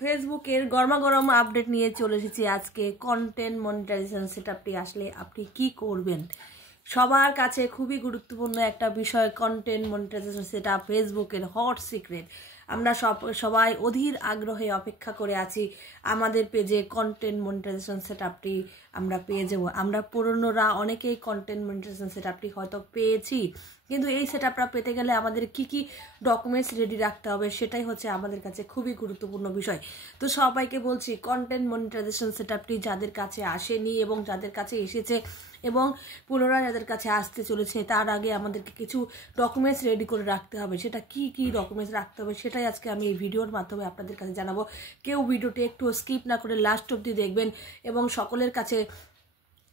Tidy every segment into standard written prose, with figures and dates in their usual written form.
ফেসবুকের গরমাগরম আপডেট নিয়ে চলে এসেছি আজকে। কন্টেন্ট মনিটাইজেশন সেটআপটি আসলে আপনি কি করবেন, সবার কাছে খুবই গুরুত্বপূর্ণ একটা বিষয়। কন্টেন্ট মনিটাইজেশন সেটআপ ফেসবুকের হট সিক্রেট। আমরা সবাই অধীর আগ্রহে অপেক্ষা করে আছি আমাদের পেজে কন্টেন্ট মনিটাইজেশন সেটআপটি আমরা পেয়ে যাব। আমরা পুরনোরা অনেকেই কন্টেন্ট মনিটাইজেশন সেটআপটি হয়তো পেয়েছি, কিন্তু এই সেটআপটা পেতে গেলে আমাদের কি কি ডকুমেন্টস রেডি রাখতে হবে সেটাই হচ্ছে আমাদের কাছে খুবই গুরুত্বপূর্ণ বিষয়। তো সবাইকে বলছি, কন্টেন্ট মনিটাইজেশন সেটআপটি যাদের কাছে আসেনি এবং যাদের কাছে এসেছে এবং পুনরায় যাদের কাছে আসতে চলেছে, তার আগে আমাদেরকে কিছু ডকুমেন্টস রেডি করে রাখতে হবে। সেটা কি কি ডকুমেন্টস রাখতে হবে সেটাই আজকে আমি এই ভিডিওর মাধ্যমে আপনাদের কাছে জানাবো। কেউ ভিডিওটি একটু স্কিপ না করে লাস্ট অবধি দেখবেন এবং সকলের কাছে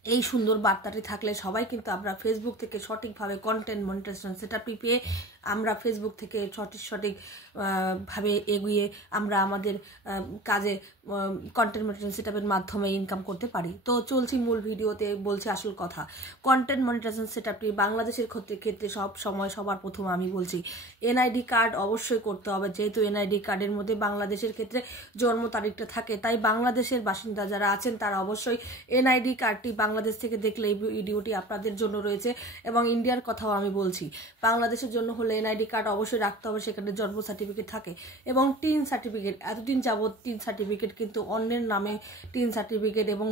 এই সুন্দর বার্তাটি থাকলে সবাই কিন্তু আমরা ফেসবুক থেকে সঠিকভাবে কন্টেন্ট মনিটাইজেশন সেটআপটি পেয়ে আমরা ফেসবুক থেকে সঠিক ভাবে এগিয়ে আমরা আমাদের কাজে কন্টেন্ট মনিটাইজেশন সেটআপের মাধ্যমে ইনকাম করতে পারি। তো চলছি মূল ভিডিওতে, বলছি আসল কথা। কন্টেন্ট মনিটাইজেশন সেটআপটি বাংলাদেশের ক্ষেত্রে সব সময় সবার প্রথমে আমি বলছি এনআইডি কার্ড অবশ্যই করতে হবে। যেহেতু এনআইডি কার্ডের মধ্যে বাংলাদেশের ক্ষেত্রে জন্ম তারিখটা থাকে, তাই বাংলাদেশের বাসিন্দা যারা আছেন তারা অবশ্যই এনআইডি কার্ডটি বাংলাদেশ থেকে দেখলে এই ভিডিওটি আপনাদের জন্য রয়েছে। এবং ইন্ডিয়ার কথাও আমি বলছি, বাংলাদেশের জন্য হলে এনআইডি কার্ড অবশ্যই রাখতে হবে, সেখানে জন্ম সার্টিফিকেট থাকে এবং টিন সার্টিফিকেট। এতদিন যাবৎ টিন সার্টিফিকেট কিন্তু অন্যের নামে টিন সার্টিফিকেট এবং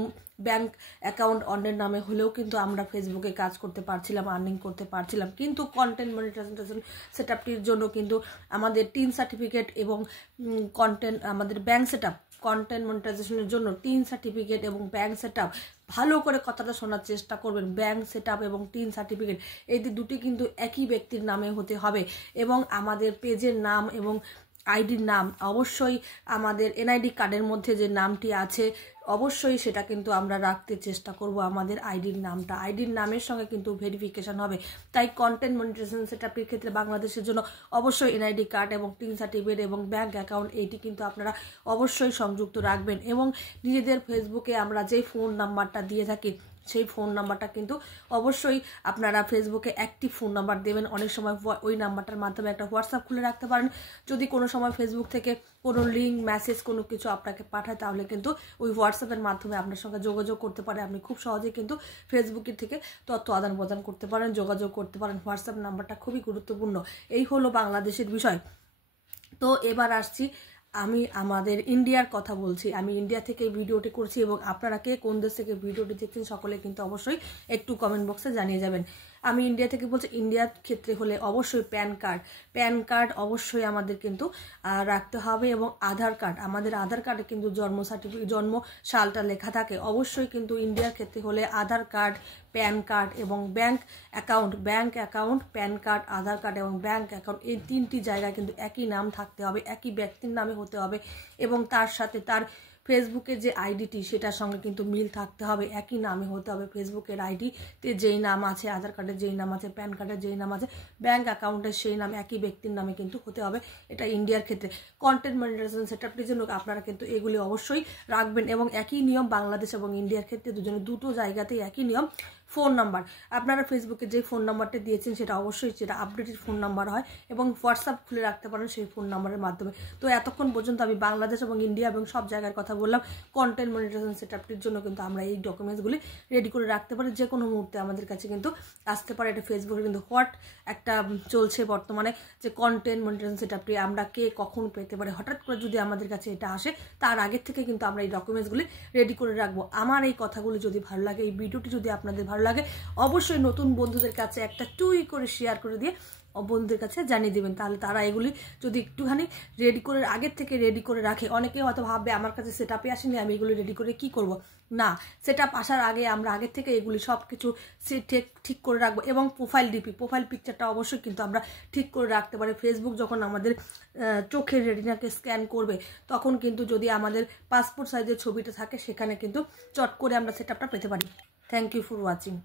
ব্যাংক অ্যাকাউন্ট অন্যের নামে হলেও কিন্তু আমরা ফেসবুকে কাজ করতে পারছিলাম, আর্নিং করতে পারছিলাম। কিন্তু কন্টেন্ট মনিটাইজেশন সেটআপটির জন্য কিন্তু আমাদের টিন সার্টিফিকেট এবং আমাদের ব্যাংক সেটআপ, কন্টেন্ট মনিটাইজেশনের জন্য টিন সার্টিফিকেট এবং ব্যাংক সেটআপ, ভালো করে কথাটা শোনার চেষ্টা করবেন। ব্যাংক সেটআপ এবং টিন সার্টিফিকেট এই দুটি কিন্তু একই ব্যক্তির নামে হতে হবে এবং আমাদের পেজের নাম এবং আইডির নাম অবশ্যই আমাদের এনআইডি কার্ডের মধ্যে যে নামটি আছে অবশ্যই সেটা কিন্তু আমরা রাখতে চেষ্টা করব। আমাদের আইডির নামটা, আইডির নামের সঙ্গে কিন্তু ভেরিফিকেশন হবে। তাই কন্টেন্ট মনিটাইজেশন সেটআপের ক্ষেত্রে বাংলাদেশের জন্য অবশ্যই এনআইডি কার্ড এবং টিন সার্টিফিকেট এবং ব্যাংক অ্যাকাউন্ট এইটি কিন্তু আপনারা অবশ্যই সংযুক্ত রাখবেন। এবং নিজেদের ফেসবুকে আমরা যেই ফোন নাম্বারটা দিয়ে থাকি সেই ফোন নাম্বারটা কিন্তু অবশ্যই আপনারা ফেসবুকে অ্যাক্টিভ ফোন নাম্বার দেবেন। অনেক সময় ওই নাম্বারটার মাধ্যমে একটা হোয়াটসঅ্যাপ খুলে রাখতে পারেন। যদি কোনো সময় ফেসবুক থেকে কোনো লিঙ্ক মেসেজ কোনো কিছু আপনাকে পাঠায় তাহলে কিন্তু ওই হোয়াটসঅ্যাপের মাধ্যমে আপনার সঙ্গে যোগাযোগ করতে পারে। আপনি খুব সহজে কিন্তু ফেসবুকের থেকে তথ্য আদান প্রদান করতে পারেন, যোগাযোগ করতে পারেন। হোয়াটসঅ্যাপ নাম্বারটা খুবই গুরুত্বপূর্ণ। এই হলো বাংলাদেশের বিষয়। তো এবার আসছি, আমি আমাদের ইন্ডিয়ার কথা বলছি। আমি ইন্ডিয়া থেকে ভিডিওটি করছি এবং আপনারা কে কোন দেশ থেকে ভিডিওটি দেখছেন সকলে কিন্তু অবশ্যই একটু কমেন্ট বক্সে জানিয়ে যাবেন। আমি ইন্ডিয়া থেকে বলছি। ইন্ডিয়ার ক্ষেত্রে হলে অবশ্যই প্যান কার্ড অবশ্যই আমাদের কিন্তু রাখতে হবে এবং আধার কার্ড, আমাদের আধার কার্ডে কিন্তু জন্ম সার্টিফিকেট, জন্ম সালটা লেখা থাকে। অবশ্যই কিন্তু ইন্ডিয়ার ক্ষেত্রে হলে আধার কার্ড, প্যান কার্ড এবং ব্যাংক অ্যাকাউন্ট, প্যান কার্ড, আধার কার্ড এবং ব্যাংক অ্যাকাউন্ট এই তিনটি জায়গায় কিন্তু একই নাম থাকতে হবে, একই ব্যক্তির নামে হতে হবে এবং তার সাথে তার ফেসবুকের যে আইডিটি সেটার সঙ্গে কিন্তু মিল থাকতে হবে, একই নামে হতে হবে। ফেসবুকের আইডিতে যেই নাম আছে, আধার কার্ডের যেই নাম আছে, প্যান কার্ডের যেই নাম আছে, ব্যাংক অ্যাকাউন্টের সেই নাম একই ব্যক্তির নামে কিন্তু হতে হবে। এটা ইন্ডিয়ার ক্ষেত্রে। কন্টেন্ট মনিটাইজেশন সেটআপটির জন্য আপনারা কিন্তু এগুলি অবশ্যই রাখবেন এবং একই নিয়ম বাংলাদেশ এবং ইন্ডিয়ার ক্ষেত্রে দুটো জায়গাতেই একই নিয়ম। ফোন নাম্বার, আপনারা ফেসবুকে যে ফোন নাম্বারটা দিয়েছেন সেটা অবশ্যই সেটা আপডেটেড ফোন নাম্বার হয় এবং হোয়াটসঅ্যাপ খুলে রাখতে পারেন সেই ফোন নাম্বারের মাধ্যমে। তো এতক্ষণ পর্যন্ত আমি বাংলাদেশ এবং ইন্ডিয়া এবং সব জায়গার কথা বললাম। কন্টেন্ট মনিটাইজেশন সেটআপটির জন্য কিন্তু আমরা এই ডকুমেন্টসগুলি রেডি করে রাখতে পারি, যে কোনো মুহূর্তে আমাদের কাছে কিন্তু আসতে পারে। এটা ফেসবুকে কিন্তু একটা চলছে বর্তমানে যে কন্টেন্ট মনিটাইজেশন সেটআপটি আমরা কে কখন পেতে পারে। হঠাৎ করে যদি আমাদের কাছে এটা আসে তার আগের থেকে কিন্তু আমরা এই ডকুমেন্টসগুলি রেডি করে রাখবো। আমার এই কথাগুলি যদি ভালো লাগে, এই ভিডিওটি যদি আপনাদের ভালো লাগে, অবশ্যই নতুন বন্ধুদের কাছে একটা টুই করে শেয়ার করে দিয়ে বন্ধুদের কাছে জানিয়ে দেবেন। তাহলে তারা এগুলি যদি একটুখানি আগের থেকে রেডি করে রাখে। অনেকে হয়তো ভাববে আমার কাছে সেটআপে আসেনি, আমি এগুলি রেডি করে কি করব। না, সেটআপ আসার আগে আমরা আগের থেকে এগুলি সব কিছু ঠিক করে রাখবো এবং প্রোফাইল পিকচারটা অবশ্যই কিন্তু আমরা ঠিক করে রাখতে পারি। ফেসবুক যখন আমাদের চোখের রেটিনাকে স্ক্যান করবে তখন কিন্তু যদি আমাদের পাসপোর্ট সাইজের ছবিটা থাকে সেখানে কিন্তু চট করে আমরা সেটআপটা পেতে পারি। Thank you for watching.